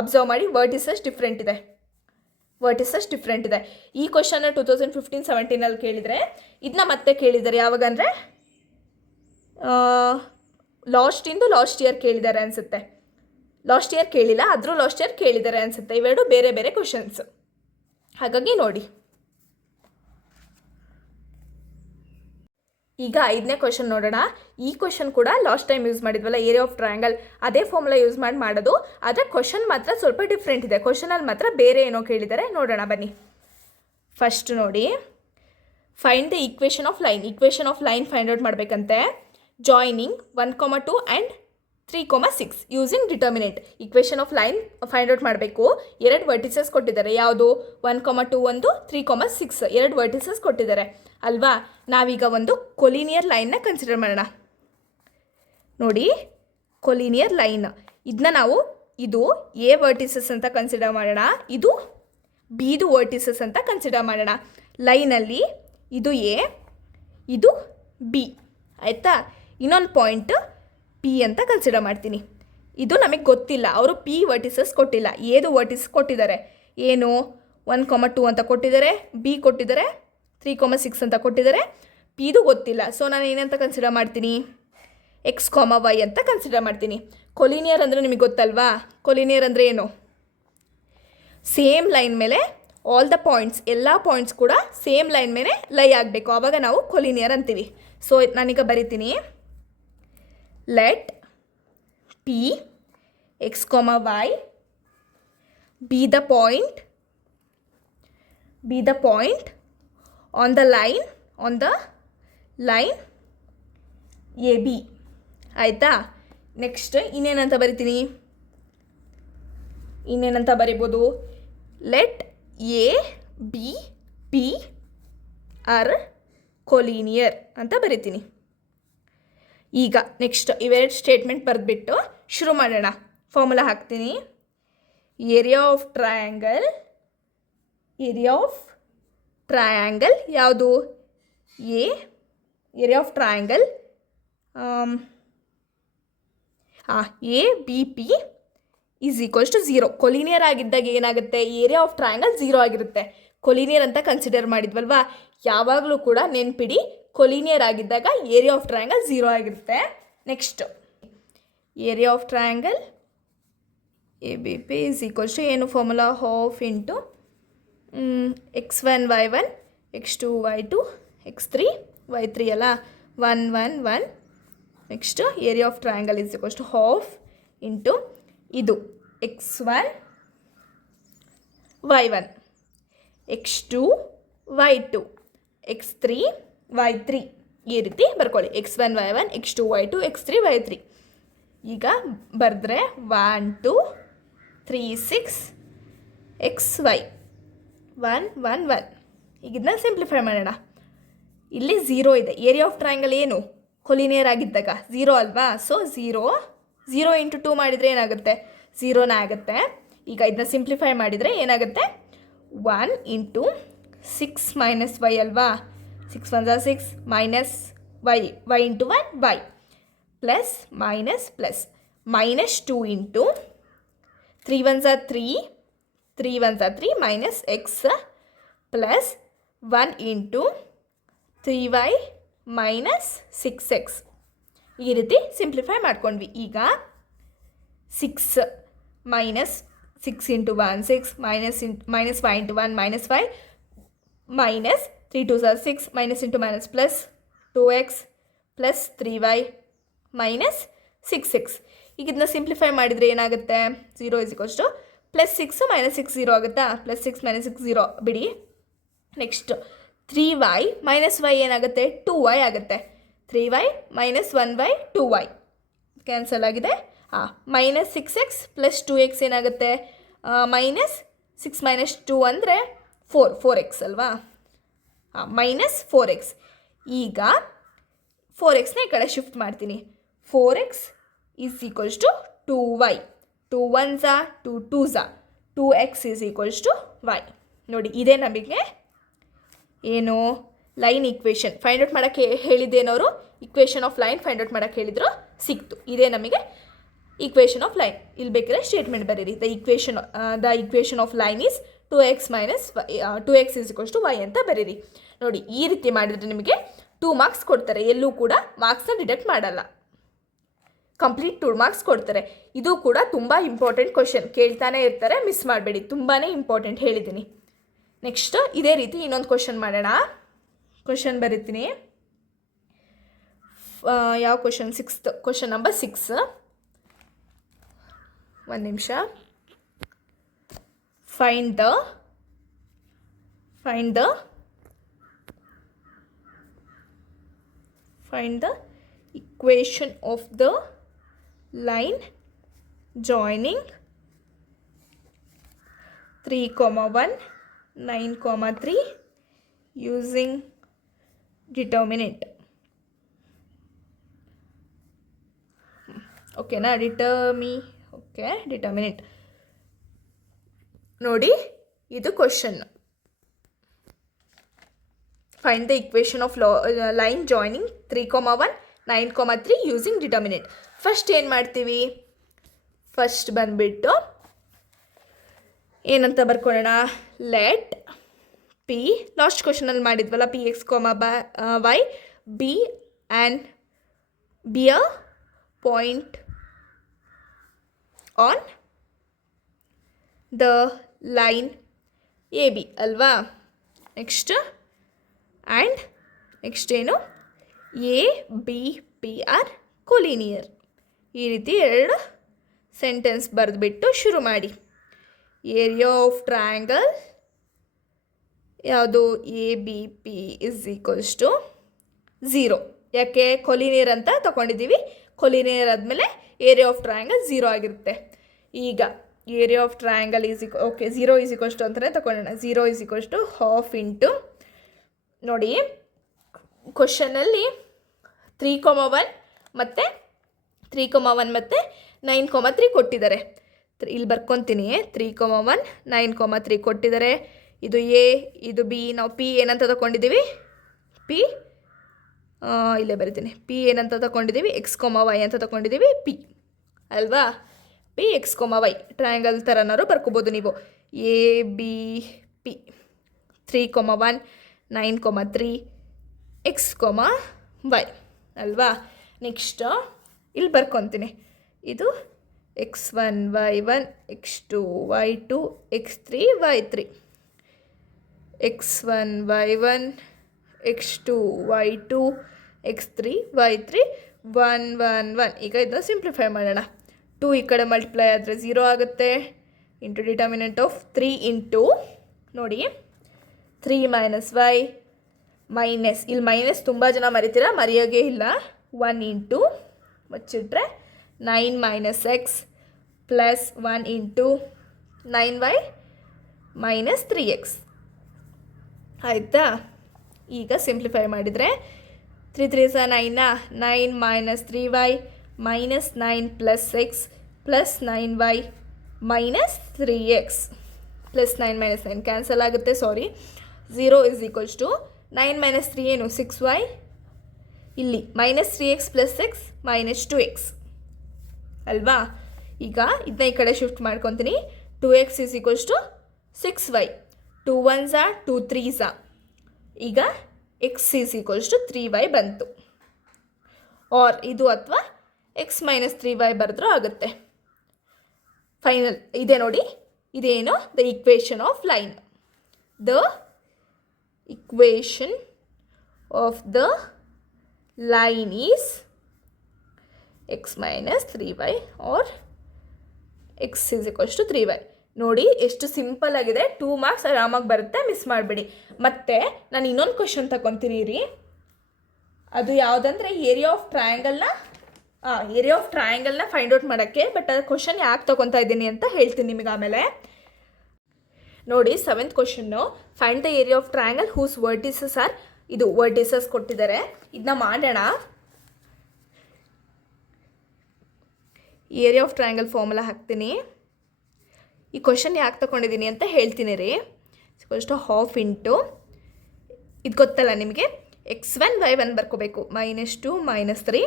ಅಬ್ಸರ್ವ್ ಮಾಡಿ. ವರ್ಟಿಸಸ್ ಡಿಫ್ರೆಂಟ್ ಇದೆ. ಈ ಕ್ವಶನ್ನ 2015-17 ಕೇಳಿದರೆ ಇದನ್ನ ಮತ್ತೆ ಕೇಳಿದ್ದಾರೆ. ಯಾವಾಗ ಅಂದರೆ ಲಾಸ್ಟ್ ಇಯರ್ ಕೇಳಿದ್ದಾರೆ ಅನಿಸುತ್ತೆ. ಲಾಸ್ಟ್ ಇಯರ್ ಕೇಳಿಲ್ಲ, ಆದರೂ ಲಾಸ್ಟ್ ಇಯರ್ ಕೇಳಿದ್ದಾರೆ ಅನಿಸುತ್ತೆ. ಇವೆರಡು ಬೇರೆ ಬೇರೆ ಕ್ವಶನ್ಸ್, ಹಾಗಾಗಿ ನೋಡಿ. ಈಗ 5ನೇ ಕ್ವಶನ್ ನೋಡೋಣ. ಈ ಕ್ವಶನ್ ಕೂಡ ಲಾಸ್ಟ್ ಟೈಮ್ ಯೂಸ್ ಮಾಡಿದ್ವಲ್ಲ ಏರಿಯಾ ಆಫ್ ಟ್ರಯಾಂಗಲ್, ಅದೇ ಫಾರ್ಮುಲಾ ಯೂಸ್ ಮಾಡೋದು. ಆದರೆ ಕ್ವಶನ್ ಮಾತ್ರ ಸ್ವಲ್ಪ ಡಿಫ್ರೆಂಟ್ ಇದೆ. ಕ್ವಶನಲ್ಲಿ ಮಾತ್ರ ಬೇರೆ ಏನೋ ಕೇಳಿದ್ದಾರೆ. ನೋಡೋಣ ಬನ್ನಿ. ಫಸ್ಟ್ ನೋಡಿ, find the equation of line find out ಮಾಡಬೇಕಂತೆ. Joining 1,2 and 3,6 using determinant. Equation of line find out ಮಾಡಬೇಕು. 2 ವರ್ಟಿಸಸ್ ಕೊಟ್ಟಿದ್ದಾರೆ. ಯಾವುದು? 1,2 ಒಂದು, 3,6 2 ವರ್ಟಿಸಸ್ ಕೊಟ್ಟಿದ್ದಾರೆ ಅಲ್ವಾ. ನಾವೀಗ ಒಂದು ಕೊಲಿನಿಯರ್ ಲೈನ್ನ ಕನ್ಸಿಡರ್ ಮಾಡೋಣ. ನೋಡಿ, ಕೊಲಿನಿಯರ್ ಲೈನ್ ಇದನ್ನ ನಾವು ಇದು ಎ ವರ್ಟಿಸಸ್ ಅಂತ ಕನ್ಸಿಡರ್ ಮಾಡೋಣ. ಇದು ಬಿದು ವರ್ಟಿಸಸ್ ಅಂತ ಕನ್ಸಿಡರ್ ಮಾಡೋಣ. ಲೈನಲ್ಲಿ ಇದು ಎ, ಇದು ಬಿ, ಆಯಿತಾ. ಇನ್ನೊಂದು ಪಾಯಿಂಟ್ ಪಿ ಅಂತ ಕನ್ಸಿಡರ್ ಮಾಡ್ತೀನಿ. ಇದು ನಮಗೆ ಗೊತ್ತಿಲ್ಲ, ಅವರು ಪಿ ವರ್ಟಿಸಸ್ ಕೊಟ್ಟಿಲ್ಲ, ಏದು ವರ್ಟಿಸ್ ಕೊಟ್ಟಿದ್ದಾರೆ. ಏನು? 1,2 ಅಂತ ಕೊಟ್ಟಿದ್ದಾರೆ, ಬಿ ಕೊಟ್ಟಿದ್ದಾರೆ, 3,6 ಅಂತ ಕೊಟ್ಟಿದ್ದಾರೆ. ಪಿದು ಗೊತ್ತಿಲ್ಲ. ಸೊ ನಾನು ಏನಂತ ಕನ್ಸಿಡರ್ ಮಾಡ್ತೀನಿ? x, y ಅಂತ ಕನ್ಸಿಡರ್ ಮಾಡ್ತೀನಿ. ಕೊಲಿನಿಯರ್ ಅಂದರೆ ನಿಮಗೆ ಗೊತ್ತಲ್ವಾ? ಕೊಲಿನಿಯರ್ ಅಂದರೆ ಏನು? ಸೇಮ್ ಲೈನ್ ಮೇಲೆ ಆಲ್ ದ ಪಾಯಿಂಟ್ಸ್, ಎಲ್ಲ ಪಾಯಿಂಟ್ಸ್ ಕೂಡ ಸೇಮ್ ಲೈನ್ ಮೇಲೆ ಲೈ ಆಗಬೇಕು, ಆವಾಗ ನಾವು ಕೊಲಿನಿಯರ್ ಅಂತೀವಿ. ಸೊ ನಾನೀಗ ಬರಿತೀನಿ. Let P x, y be the point on the line AB. ಆಯಿತಾ. ನೆಕ್ಸ್ಟ್ ಇನ್ನೇನಂತ ಬರಿಬೋದು? Let A B P are collinear ಅಂತ ಬರಿತೀನಿ. ಈಗ ನೆಕ್ಸ್ಟ್ ಇವೆರಡು ಸ್ಟೇಟ್ಮೆಂಟ್ ಬರೆದ್ಬಿಟ್ಟು ಶುರು ಮಾಡೋಣ. ಫಾರ್ಮುಲಾ ಹಾಕ್ತೀನಿ. ಏರಿಯಾ ಆಫ್ ಟ್ರಯಾಂಗಲ್ ಯಾವುದು? Area of triangle A B P = 0. Collinear ಆಗಿದ್ದಾಗ ಏನಾಗುತ್ತೆ? ಏರಿಯಾ ಆಫ್ ಟ್ರಯಾಂಗಲ್ 0 ಆಗಿರುತ್ತೆ. ಕೊಲಿನಿಯರ್ ಅಂತ ಕನ್ಸಿಡರ್ ಮಾಡಿದ್ವಲ್ವಾ, ಯಾವಾಗಲೂ ಕೂಡ ನೆನ್ಪಿಡಿ, ಕೊಲಿನಿಯರ್ ಆಗಿದ್ದಾಗ ಏರಿಯಾ ಆಫ್ ಟ್ರಯಾಂಗಲ್ 0 ಆಗಿರುತ್ತೆ. Next area of triangle A B P ಏನು formula? ½ into x1 y1 x2 y2 x3 y3 ಅಲ್ಲ, 1 1 1. Next area of triangle ½ into ಇದು x1 y1 x2 y2 x3 y3 ಈ ರೀತಿ ಬರ್ಕೊಳ್ಳಿ. x1 y1 x2 y2 x3 y3. ಈಗ ಬರೆದ್ರೆ 1 2 3 6 xy 1 1 1. ಈಗ ಇದನ್ನ ಸಿಂಪ್ಲಿಫೈ ಮಾಡೋಣ. ಇಲ್ಲಿ 0 ಇದೆ. ಏರಿಯಾ ಆಫ್ ಟ್ರಯಾಂಗಲ್ ಏನು? ಕೊಲಿನಿಯರ್ ಆಗಿದ್ದಾಗ 0 ಅಲ್ವಾ. ಸೊ 0 ಇಂಟು 2 ಮಾಡಿದರೆ ಏನಾಗುತ್ತೆ? 0ನೇ ಆಗುತ್ತೆ. ಈಗ ಇದನ್ನ ಸಿಂಪ್ಲಿಫೈ ಮಾಡಿದರೆ ಏನಾಗುತ್ತೆ? 1 ಇಂಟು 6 ಮೈನಸ್ y ಅಲ್ವಾ. 6 1 6 minus y into 1 y plus minus -2 into 3 1 3 3 1 3 minus x plus 1 into 3y minus 6x. ಈ ರೀತಿ ಸಿಂಪ್ಲಿಫೈ ಮಾಡ್ಕೊಂಡ್ವಿ. ಈಗ 6 minus 6 into 1 6 minus y into 1 minus y minus 3 2 6 minus into minus plus 2x plus 3y minus 6x. ಈಗ ಇದನ್ನ simplify ಮಾಡಿದರೆ ಏನಾಗುತ್ತೆ? 0 plus 6 minus 6 0 ಆಗುತ್ತಾ? Plus 6 minus 6 0 ಬಿಡಿ. ನೆಕ್ಸ್ಟ್ 3y ಮೈನಸ್ y ಏನಾಗುತ್ತೆ? 2y ಆಗುತ್ತೆ. 3y minus 1y 2y cancel ಆಗಿದೆ. Minus 6x plus 2x ಏನಾಗುತ್ತೆ? ಮೈನಸ್ 6 ಮೈನಸ್ 2 ಅಂದರೆ 4x ಅಲ್ವಾ? Minus 4x. ಈಗ 4xನ ಈ ಕಡೆ ಶಿಫ್ಟ್ ಮಾಡ್ತೀನಿ. 4x is equals to 2y. 2 1s 2 2s 2x is equals to y. ನೋಡಿ, ಇದೇ ನಮಗೆ ಏನು ಲೈನ್ ಈಕ್ವೇಷನ್ ಫೈಂಡ್ ಔಟ್ ಮಾಡೋಕ್ಕೆ ಹೇಳಿದ್ದೇನವರು. Equation of line find out ಮಾಡೋಕ್ಕೆ ಹೇಳಿದ್ರು, ಸಿಕ್ತು. ಇದೇ ನಮಗೆ ಈಕ್ವೇಷನ್ ಆಫ್ ಲೈನ್. ಇಲ್ಲಿ ಬೇಕಾದ್ರೆ ಸ್ಟೇಟ್ಮೆಂಟ್ ಬರೀರಿ. The equation of line is 2x minus 2x is equals to y ಅಂತ ಬರೀರಿ. ನೋಡಿ, ಈ ರೀತಿ ಮಾಡಿದರೆ ನಿಮಗೆ 2 ಮಾರ್ಕ್ಸ್ ಕೊಡ್ತಾರೆ. ಎಲ್ಲೂ ಕೂಡ ಮಾರ್ಕ್ಸ್ನ ಡಿಡಕ್ಟ್ ಮಾಡಲ್ಲ, ಕಂಪ್ಲೀಟ್ 2 ಮಾರ್ಕ್ಸ್ ಕೊಡ್ತಾರೆ. ಇದು ಕೂಡ ತುಂಬ ಇಂಪಾರ್ಟೆಂಟ್ ಕ್ವಶನ್, ಕೇಳ್ತಾನೆ ಇರ್ತಾರೆ, ಮಿಸ್ ಮಾಡಬೇಡಿ, ತುಂಬಾ ಇಂಪಾರ್ಟೆಂಟ್ ಹೇಳಿದ್ದೀನಿ. ನೆಕ್ಸ್ಟ್ ಇದೇ ರೀತಿ ಇನ್ನೊಂದು ಕ್ವಶನ್ ಮಾಡೋಣ. ಕ್ವಶನ್ ಬರೀತೀನಿ. ಯಾವ ಕ್ವಶನ್? 6th question number 6. ಒಂದು ನಿಮಿಷ. Find the equation of the line joining 3, 1, 9, 3 using determinant. ಓಕೆನಾ? ಡಿಟರ್ಮಿನೆಂಟ್ ನೋಡಿ, ಇದು question. Find the equation of line joining 3, 1, 9, 3 using determinant. First ಏನು ಮಾಡ್ತೀವಿ? ಫಸ್ಟ್ ಬಂದುಬಿಟ್ಟು ಏನಂತ ಬರ್ಕೊಳ್ಳೋಣ? ಲೆಟ್ ಪಿ, ಲಾಸ್ಟ್ ಕ್ವಶನಲ್ಲಿ ಮಾಡಿದ್ವಲ್ಲ, P X Y be and be a point on the line A B ಅಲ್ವಾ? ನೆಕ್ಸ್ಟ್ ಏನು? A B P are collinear. ಈ ರೀತಿ 2 ಸೆಂಟೆನ್ಸ್ ಬರೆದುಬಿಟ್ಟು ಶುರು ಮಾಡಿ. ಏರಿಯಾ ಆಫ್ ಟ್ರಯಾಂಗಲ್ ಯಾವುದು? A B P is equals to 0. ಯಾಕೆ? ಕೊಲಿನಿಯರ್ ಅಂತ ತಗೊಂಡಿದ್ದೀವಿ. ಕೊಲಿನಿಯರ್ ಆದಮೇಲೆ ಏರಿಯಾ ಆಫ್ ಟ್ರಯಾಂಗಲ್ 0 ಆಗಿರುತ್ತೆ. ಈಗ area of triangle is okay 0 is equals to ಅಂತಲೇ ತಗೊಳ್ಳೋಣ. 0 is equals to half into, ನೋಡಿ ಕ್ವಶನಲ್ಲಿ 3, 1 ಮತ್ತು 9, 3 ಕೊಟ್ಟಿದ್ದಾರೆ. ಇಲ್ಲಿ ಬರ್ಕೊತೀನಿ. 3, 1, 9, 3 ಕೊಟ್ಟಿದ್ದಾರೆ. ಇದು ಎ, ಇದು ಬಿ. ನಾವು ಪಿ ಏನಂತ ತಗೊಂಡಿದ್ದೀವಿ? ಪಿ ಇಲ್ಲೇ ಬರಿತೀನಿ. ಪಿ ಏನಂತ ತಗೊಂಡಿದ್ದೀವಿ? ಎಕ್ಸ್, ವೈ ಅಂತ ತಗೊಂಡಿದ್ದೀವಿ. ಪಿ ಅಲ್ವಾ? ಪಿ ಎಕ್ಸ್, ವೈ ಟ್ರಯಾಂಗಲ್ ಥರನಾರು ಬರ್ಕೋಬೋದು ನೀವು. A B P 3, 1, 9, 3 X, Y ಅಲ್ವಾ? ನೆಕ್ಸ್ಟ್ ಇಲ್ಲಿ ಬರ್ಕೊತೀನಿ. ಇದು x1, y1, x2, y2, x3, y3. x1, y1, x2, y2, x3, y3, 1, 1, 1. ಈಗ ಇದನ್ನು ಸಿಂಪ್ಲಿಫೈ ಮಾಡೋಣ. 2 ಈ ಕಡೆ ಮಲ್ಟಿಪ್ಲೈ ಆದರೆ 0 ಆಗುತ್ತೆ. ಇಂಟು ಡಿಟರ್ಮಿನೆಂಟ್ ಆಫ್ 3 ಇಂಟು, ನೋಡಿ 3 ಮೈನಸ್ ವೈ ಮೈನಸ್, ಇಲ್ಲಿ ಮೈನಸ್ ತುಂಬ ಜನ ಮರಿತೀರಾ, ಮರೆಯೋಗೇ ಇಲ್ಲ. 1 ಇಂಟು ಮುಚ್ಚಿಟ್ರೆ 9 minus X plus 1 into 9y minus 3x ಆಯಿತಾ? ಈಗ ಸಿಂಪ್ಲಿಫೈ ಮಾಡಿದರೆ 3 3s 9, 9 minus 3y minus 9 plus X plus 9y minus 3x plus 9 minus 9 cancel ಆಗುತ್ತೆ, sorry. 0 is equals to 9 minus 3 ಏನು? 6y. ಇಲ್ಲಿ minus 3x plus X minus 2x ಅಲ್ವಾ? ಈಗ ಇದನ್ನ ಈ ಕಡೆ ಶಿಫ್ಟ್ ಮಾಡ್ಕೊತೀನಿ. 2x is equals to 6y. 2 1s 2 3s. ಈಗ x is equals to 3y ಬಂತು. ಆರ್ ಇದು ಅಥವಾ x ಮೈನಸ್ 3y ಬರೆದ್ರೂ ಆಗುತ್ತೆ. ಫೈನಲ್ ಇದೆ ನೋಡಿ, ಇದೇನು? The equation of line. The equation of the line is x minus 3y or x is equals to 3y. ನೋಡಿ ಎಷ್ಟು ಸಿಂಪಲ್ ಆಗಿದೆ. 2 ಮಾರ್ಕ್ಸ್ ಆರಾಮಾಗಿ ಬರುತ್ತೆ, ಮಿಸ್ ಮಾಡಬೇಡಿ. ಮತ್ತು ನಾನು ಇನ್ನೊಂದು ಕ್ವಶನ್ ತಗೊತೀನಿ ರೀ. ಅದು ಯಾವುದಂದರೆ ಏರಿಯಾ ಆಫ್ ಟ್ರಯಾಂಗಲ್ನ ಏರಿಯಾ ಆಫ್ ಟ್ರಯಾಂಗಲ್ನ ಫೈಂಡ್ ಔಟ್ ಮಾಡೋಕ್ಕೆ. ಬಟ್ ಅದು ಕ್ವಶನ್ ಯಾಕೆ ತೊಗೊತಾ ಇದ್ದೀನಿ ಅಂತ ಹೇಳ್ತೀನಿ ನಿಮಗೆ ಆಮೇಲೆ. ನೋಡಿ 7th ಕ್ವಶನ್ನು, find the area of triangle whose vertices are. ಇದು ವರ್ಟಿಸಸ್ ಕೊಟ್ಟಿದ್ದಾರೆ, ಇದನ್ನ ಮಾಡೋಣ. ಏರಿಯಾ ಆಫ್ ಟ್ರಯಾಂಗಲ್ ಫಾರ್ಮುಲಾ ಹಾಕ್ತೀನಿ. ಈ ಕ್ವಶನ್ ಯಾಕೆ ತೊಗೊಂಡಿದ್ದೀನಿ ಅಂತ ಹೇಳ್ತೀನಿ ರೀ. ಹಾಫ್ ಇಂಟು ಇದು ಗೊತ್ತಲ್ಲ ನಿಮಗೆ, x1 y1 ಬರ್ಕೋಬೇಕು, -2 -3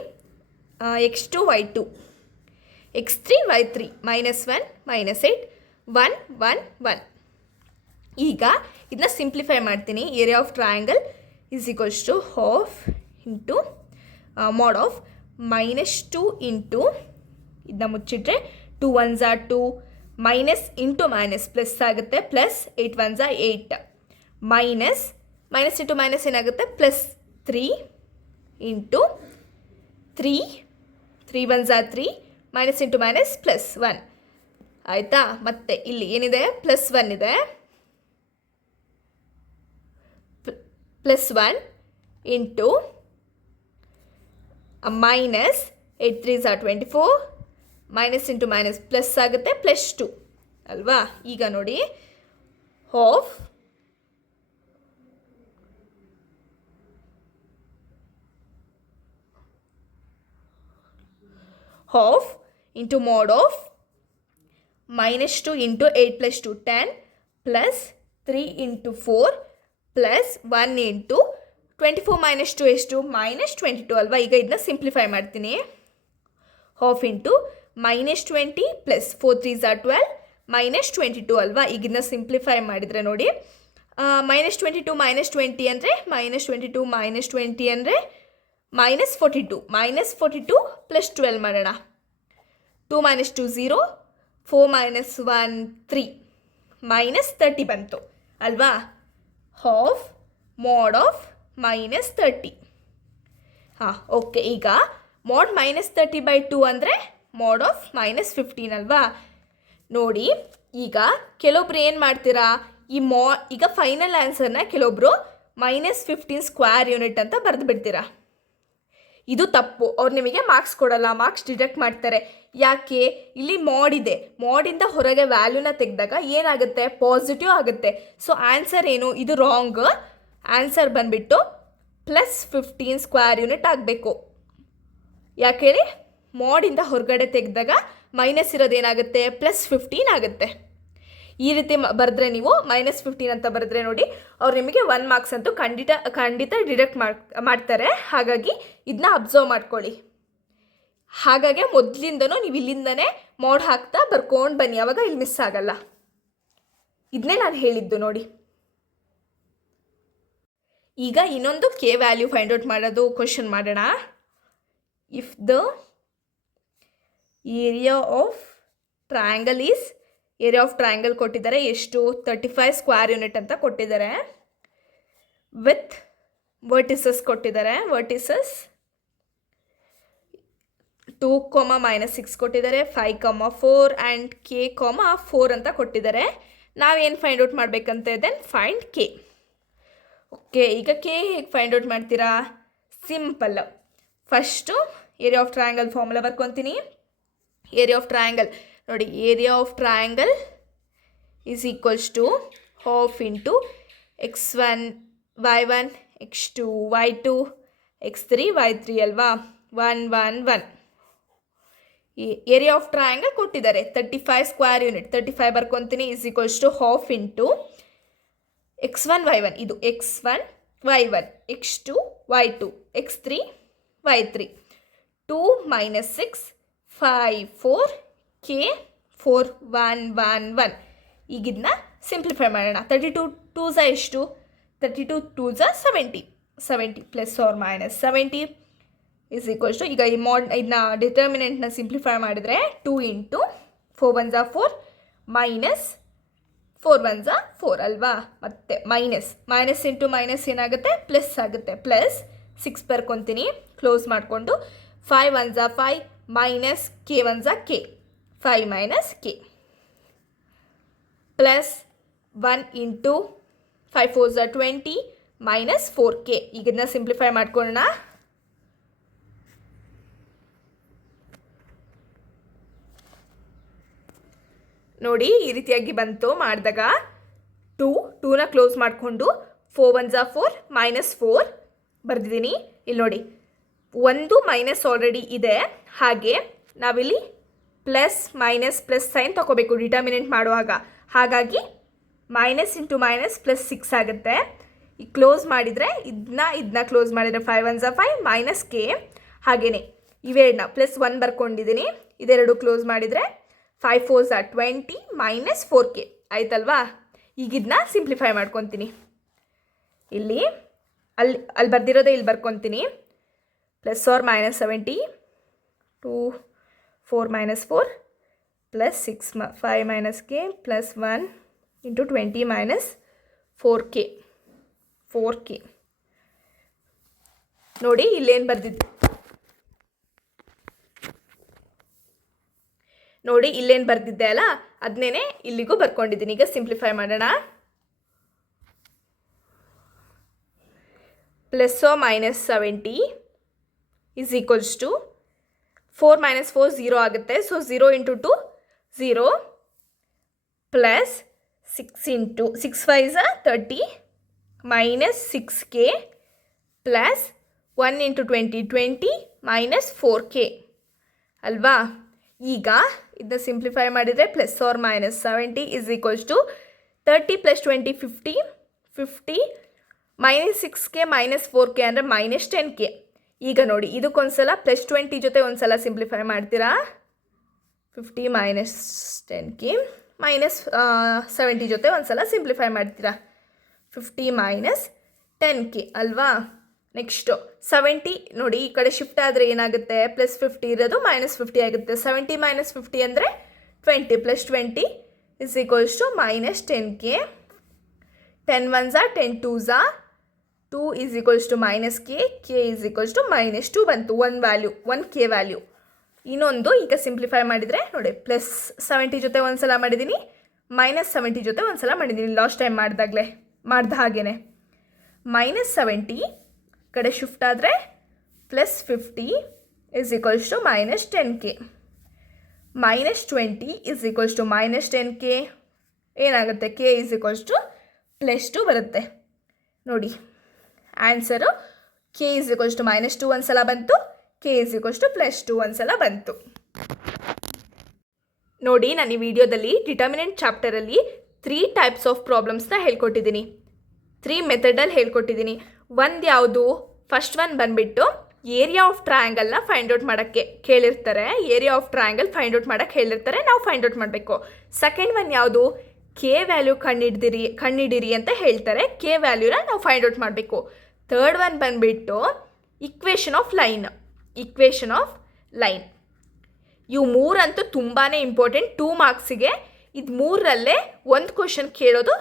x2 y2 x3 y3 -1 -8 1 1 1. ಈಗ ಇದನ್ನ ಸಿಂಪ್ಲಿಫೈ ಮಾಡ್ತೀನಿ. Area of triangle is equals to half into mod of -2 into ಇದನ್ನ ಮುಚ್ಚಿಟ್ರೆ 2 1s are 2 minus into minus plus ಆಗುತ್ತೆ, plus 8 1s are 8 minus into minus ಏನಾಗುತ್ತೆ, plus 3 into 3 3 1s are 3 minus into minus plus 1 ಆಯಿತಾ. ಮತ್ತು ಇಲ್ಲಿ ಏನಿದೆ, plus 1 ಇದೆ, plus 1 into minus 8 3s are 24 minus into minus plus ಆಗುತ್ತೆ, ಪ್ಲಸ್ 2 ಅಲ್ವಾ. ಈಗ ನೋಡಿ, half into mod of -2 into 8 + 2 10 plus 3 into 4 plus 1 into 24 - 2 ಎಷ್ಟು, -22 ಅಲ್ವಾ. ಈಗ ಇದನ್ನ ಸಿಂಪ್ಲಿಫೈ ಮಾಡ್ತೀನಿ. Half into -20 plus 4 3s are 12 -22 ಅಲ್ವಾ. ಈಗ ಇದನ್ನ ಸಿಂಪ್ಲಿಫೈ ಮಾಡಿದರೆ ನೋಡಿ, -22 -20 ಅಂದರೆ -22 -20 ಅಂದರೆ -42 -42 ಪ್ಲಸ್ 12 ಮಾಡೋಣ. 2 - 2 0 4 - 1 3 -30 ಬಂತು ಅಲ್ವಾ. Half mod of -30. ಓಕೆ. ಈಗ ಮೋಡ್ -30/2 ಅಂದರೆ ಮೋಡ್ ಆಫ್ -15 ಅಲ್ವಾ. ನೋಡಿ, ಈಗ ಕೆಲವೊಬ್ರು ಏನು ಮಾಡ್ತೀರಾ, ಈಗ ಫೈನಲ್ ಆನ್ಸರ್ನ ಕೆಲವೊಬ್ರು -15 ಸ್ಕ್ವೇರ್ ಯೂನಿಟ್ ಅಂತ ಬರೆದು ಬಿಡ್ತೀರಾ. ಇದು ತಪ್ಪು. ಅವ್ರು ನಿಮಗೆ ಮಾರ್ಕ್ಸ್ ಕೊಡಲ್ಲ, ಮಾರ್ಕ್ಸ್ ಡಿಡಕ್ಟ್ ಮಾಡ್ತಾರೆ. ಯಾಕೆ, ಇಲ್ಲಿ ಮೋಡ್ ಇದೆ, ಮೋಡಿಂದ ಹೊರಗೆ ವ್ಯಾಲ್ಯೂನ ತೆಗೆದಾಗ ಏನಾಗುತ್ತೆ, ಪಾಸಿಟಿವ್ ಆಗುತ್ತೆ. ಸೊ ಆನ್ಸರ್ ಏನು, ಇದು ರಾಂಗ್. ಆನ್ಸರ್ ಬಂದುಬಿಟ್ಟು +15 ಸ್ಕ್ವೇರ್ ಯೂನಿಟ್ ಆಗಬೇಕು. ಯಾಕೆ ಹೇಳಿ, ಮೋಡಿಂದ ಹೊರಗಡೆ ತೆಗೆದಾಗ ಮೈನಸ್ ಇರೋದೇನಾಗುತ್ತೆ, +15 ಆಗುತ್ತೆ. ಈ ರೀತಿ ಬರೆದ್ರೆ ನೀವು -15 ಅಂತ ಬರೆದ್ರೆ ನೋಡಿ, ಅವ್ರು ನಿಮಗೆ 1 ಮಾರ್ಕ್ಸ್ ಅಂತೂ ಖಂಡಿತ ಡಿಡಕ್ಟ್ ಮಾಡ್ತಾರೆ. ಹಾಗಾಗಿ ಇದನ್ನ ಅಬ್ಸರ್ವ್ ಮಾಡ್ಕೊಳ್ಳಿ. ಹಾಗಾಗಿ ಮೊದಲಿಂದನೂ ನೀವು ಇಲ್ಲಿಂದನೇ ಮೋಡ್ ಹಾಕ್ತಾ ಬರ್ಕೊಂಡು ಬನ್ನಿ, ಆವಾಗ ಇಲ್ಲಿ ಮಿಸ್ ಆಗಲ್ಲ. ಇದನ್ನೇ ನಾನು ಹೇಳಿದ್ದು ನೋಡಿ. ಈಗ ಇನ್ನೊಂದು ಕೆ ವ್ಯಾಲ್ಯೂ ಫೈಂಡ್ ಔಟ್ ಮಾಡೋದು ಕ್ವಶನ್ ಮಾಡೋಣ. If the area of triangle is, area of triangle ಕೊಟ್ಟಿದ್ದಾರೆ ಎಷ್ಟು, 35 ಸ್ಕ್ವೇರ್ ಯೂನಿಟ್ ಅಂತ ಕೊಟ್ಟಿದ್ದಾರೆ. ವಿತ್ ವರ್ಟಿಸಸ್ ಕೊಟ್ಟಿದ್ದಾರೆ, ವರ್ಟಿಸಸ್ 2, -6 ಕೊಟ್ಟಿದ್ದಾರೆ, 5, 4 ಆ್ಯಂಡ್ k, 4 ಅಂತ ಕೊಟ್ಟಿದ್ದಾರೆ. ನಾವೇನು ಫೈಂಡ್ ಔಟ್ ಮಾಡಬೇಕಂತ ಇದೆ, ಫೈಂಡ್ ಕೆ. ಓಕೆ. ಈಗ ಕೆ ಹೇಗೆ ಫೈಂಡ್ ಔಟ್ ಮಾಡ್ತೀರಾ, simple. First area of triangle formula ಬರ್ಕೊತೀನಿ. ಏರಿಯಾ ಆಫ್ ಟ್ರಯಾಂಗಲ್ ನೋಡಿ, area of triangle is equals to half into x1 y1 x2 y2 x3 y3 ಅಲ್ವಾ. 1 1 1. ಈ area of triangle ಕೊಟ್ಟಿದ್ದಾರೆ 35 square unit. 35 ಬರ್ಕೊತೀನಿ, is equals to half into x1 y1, ಇದು x1 y1 x2 y2 x3 y3 2 - 6 5 4 k 4 1 1 1. ಈಗ ಇದನ್ನ simplify ಮಾಡೋಣ. 32 2s ಎಷ್ಟು, 32 2s 70 70 ± 70 is equals to, ಈಗ ಈ ಇದನ್ನ ಡಿಟರ್ಮಿನೆಂಟ್ನ ಸಿಂಪ್ಲಿಫೈ ಮಾಡಿದರೆ 2 ಇಂಟು 4 1s 4 ಮೈನಸ್ 4 1s 4 ಅಲ್ವಾ. ಮತ್ತು ಮೈನಸ್ ಇಂಟು ಮೈನಸ್ ಏನಾಗುತ್ತೆ, ಪ್ಲಸ್ ಆಗುತ್ತೆ. ಪ್ಲಸ್ 6 ಬರ್ಕೊತೀನಿ, ಕ್ಲೋಸ್ ಮಾಡಿಕೊಂಡು 5 1s 5 minus k 1s k 5 - k plus 1 into 5 4s 20 minus 4k. ಈಗ ಇದನ್ನ ಸಿಂಪ್ಲಿಫೈ ಮಾಡ್ಕೊಳ್ಳೋಣ. ನೋಡಿ ಈ ರೀತಿಯಾಗಿ ಬಂತು ಮಾಡಿದಾಗ 2ನ ಕ್ಲೋಸ್ ಮಾಡಿಕೊಂಡು 4 1 4 -4 ಬರೆದಿದ್ದೀನಿ. ಇಲ್ಲಿ ನೋಡಿ ಒಂದು ಮೈನಸ್ ಆಲ್ರೆಡಿ ಇದೆ, ಹಾಗೆ ನಾವಿಲ್ಲಿ ಪ್ಲಸ್ ಮೈನಸ್ ಪ್ಲಸ್ ಸೈನ್ ತಗೋಬೇಕು ಡಿಟರ್ಮಿನೆಂಟ್ ಮಾಡುವಾಗ. ಹಾಗಾಗಿ ಮೈನಸ್ ಇಂಟು ಮೈನಸ್ ಪ್ಲಸ್ 6 ಆಗುತ್ತೆ. ಈಗ ಕ್ಲೋಸ್ ಮಾಡಿದರೆ ಇದನ್ನ ಕ್ಲೋಸ್ ಮಾಡಿದರೆ 5 1 5 ಮೈನಸ್ ಕೆ. ಹಾಗೆಯೇ ಇವೆರಡನ್ನ ಪ್ಲಸ್ 1 ಬರ್ಕೊಂಡಿದ್ದೀನಿ, ಇದೆರಡು ಕ್ಲೋಸ್ ಮಾಡಿದರೆ 5 4 20 ಮೈನಸ್ 4k ಆಯ್ತಲ್ವಾ. ಈಗ ಇದನ್ನ ಸಿಂಪ್ಲಿಫೈ ಮಾಡ್ಕೊತೀನಿ. ಇಲ್ಲಿ ಬರ್ದಿರೋದೇ ಇಲ್ಲಿ ಬರ್ಕೊತೀನಿ. Plus R minus 70 2 4 -4 plus 6 5 minus k plus 1 into 20 minus 4k ನೋಡಿ ಇಲ್ಲೇನು ಬರ್ದಿದ್ದು, ನೋಡಿ ಇಲ್ಲೇನು ಬರ್ದಿದ್ದೆ ಅಲ್ಲ ಅದನ್ನೇ ಇಲ್ಲಿಗೂ ಬರ್ಕೊಂಡಿದ್ದೀನಿ. ಈಗ ಸಿಂಪ್ಲಿಫೈ ಮಾಡೋಣ. Plus R minus 70 is equals to 4 -4 0 ಆಗುತ್ತೆ. So 0 into 2 0 plus 6 into 6 5 30 minus 6k plus 1 into 20 20 minus 4k ಅಲ್ವಾ. ಈಗ ಇದನ್ನ ಸಿಂಪ್ಲಿಫೈ ಮಾಡಿದರೆ plus R minus 70 is equals to 30 plus 20 50 minus 6k minus 4k ಅಂದರೆ ಮೈನಸ್ 10k. ಈಗ ನೋಡಿ ಇದಕ್ಕೊಂದ್ಸಲ plus 20 ಜೊತೆ ಒಂದ್ಸಲ ಸಿಂಪ್ಲಿಫೈ ಮಾಡ್ತೀರಾ. 50 ಮೈನಸ್ 10k ಮೈನಸ್ 70 ಜೊತೆ ಒಂದ್ಸಲ ಸಿಂಪ್ಲಿಫೈ ಮಾಡ್ತೀರಾ. 50 ಮೈನಸ್ 10k ಅಲ್ವಾ. ನೆಕ್ಸ್ಟು 70 ನೋಡಿ ಈ ಕಡೆ ಶಿಫ್ಟ್ ಆದರೆ ಏನಾಗುತ್ತೆ, ಪ್ಲಸ್ 50 ಇರೋದು ಮೈನಸ್ 50 ಆಗುತ್ತೆ. 70 ಮೈನಸ್ 50 ಅಂದರೆ 20 plus 20 is equals to minus 10k. 10 1 10 2 2 is equals to minus k is equals to minus 2 ಬಂತು. 1k value. ಇನ್ನೊಂದು ಈಗ ಸಿಂಪ್ಲಿಫೈ ಮಾಡಿದರೆ ನೋಡಿ ಪ್ಲಸ್ 70 ಜೊತೆ ಒಂದ್ಸಲ ಮಾಡಿದ್ದೀನಿ, ಮೈನಸ್ 70 ಜೊತೆ ಒಂದ್ಸಲ ಮಾಡಿದ್ದೀನಿ ಲಾಸ್ಟ್ ಟೈಮ್ ಮಾಡ್ದ ಹಾಗೇ. ಮೈನಸ್ 70 ಕಡೆ ಶಿಫ್ಟ್ ಆದರೆ plus 50 is equals to minus 10k. Minus 20 is equals to minus 10k ಏನಾಗುತ್ತೆ, k is equals to plus 2 ಬರುತ್ತೆ. ನೋಡಿ answer k is equals to minus 2 ಒಂದ್ಸಲ ಬಂತು, k is equals to plus 2 ಒಂದ್ಸಲ ಬಂತು. ನೋಡಿ ನಾನು ಈ ವಿಡಿಯೋದಲ್ಲಿ ಡಿಟರ್ಮಿನೆಂಟ್ ಚಾಪ್ಟರಲ್ಲಿ 3 ಟೈಪ್ಸ್ ಆಫ್ ಪ್ರಾಬ್ಲಮ್ಸ್ನ ಹೇಳ್ಕೊಟ್ಟಿದ್ದೀನಿ, 3 ಮೆಥಡಲ್ಲಿ ಹೇಳ್ಕೊಟ್ಟಿದ್ದೀನಿ. ಒಂದು ಯಾವುದು, ಫಸ್ಟ್ ಒನ್ ಬಂದುಬಿಟ್ಟು ಏರಿಯಾ ಆಫ್ ಟ್ರಯಾಂಗಲ್ನ ಫೈಂಡ್ ಔಟ್ ಮಾಡೋಕ್ಕೆ ಕೇಳಿರ್ತಾರೆ. Area of triangle find out ಮಾಡೋಕ್ಕೆ ಹೇಳಿರ್ತಾರೆ, ನಾವು ಫೈಂಡ್ ಔಟ್ ಮಾಡಬೇಕು. ಸೆಕೆಂಡ್ ಒನ್ ಯಾವುದು, ಕೆ ವ್ಯಾಲ್ಯೂ ಕಂಡಿಡಿರಿ ಅಂತ ಹೇಳ್ತಾರೆ, ಕೆ ವ್ಯಾಲ್ಯೂನ ನಾವು ಫೈಂಡ್ ಔಟ್ ಮಾಡಬೇಕು. ಥರ್ಡ್ ಒನ್ ಬಂದುಬಿಟ್ಟು ಇಕ್ವೇಷನ್ ಆಫ್ ಲೈನ್. ಇವು ಮೂರಂತೂ ತುಂಬಾ ಇಂಪಾರ್ಟೆಂಟ್ 2 ಮಾರ್ಕ್ಸಿಗೆ. ಇದು ಮೂರಲ್ಲೇ ಒಂದು ಕ್ವಶನ್ ಕೇಳೋದು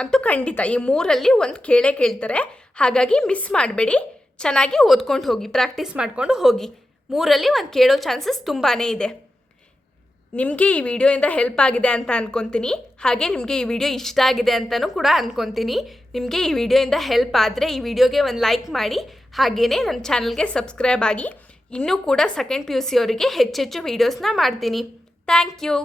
ಅಂತೂ ಖಂಡಿತ. ಈ ಮೂರಲ್ಲಿ ಒಂದು ಕೇಳ್ತಾರೆ, ಹಾಗಾಗಿ ಮಿಸ್ ಮಾಡಬೇಡಿ. ಚೆನ್ನಾಗಿ ಓದ್ಕೊಂಡು ಹೋಗಿ, ಪ್ರಾಕ್ಟೀಸ್ ಮಾಡಿಕೊಂಡು ಹೋಗಿ. ಮೂರಲ್ಲಿ ಒಂದು ಕೇಳೋ ಚಾನ್ಸಸ್ ತುಂಬಾ ಇದೆ. ನಿಮಗೆ ಈ ವಿಡಿಯೋಯಿಂದ ಹೆಲ್ಪ್ ಆಗಿದೆ ಅಂತ ಅಂದ್ಕೊತೀನಿ, ಹಾಗೆ ನಿಮಗೆ ಈ ವಿಡಿಯೋ ಇಷ್ಟ ಆಗಿದೆ ಅಂತಲೂ ಕೂಡ ಅಂದ್ಕೊತೀನಿ. ನಿಮಗೆ ಈ ವಿಡಿಯೋಯಿಂದ ಹೆಲ್ಪ್ ಆದರೆ ಈ ವಿಡಿಯೋಗೆ ಒಂದು ಲೈಕ್ ಮಾಡಿ, ಹಾಗೆಯೇ ನನ್ನ ಚಾನಲ್ಗೆ ಸಬ್ಸ್ಕ್ರೈಬ್ ಆಗಿ. ಇನ್ನೂ ಕೂಡ ಸೆಕೆಂಡ್ PUC ಅವರಿಗೆ ಹೆಚ್ಚೆಚ್ಚು ವೀಡಿಯೋಸ್ನ ಮಾಡ್ತೀನಿ. Thank you.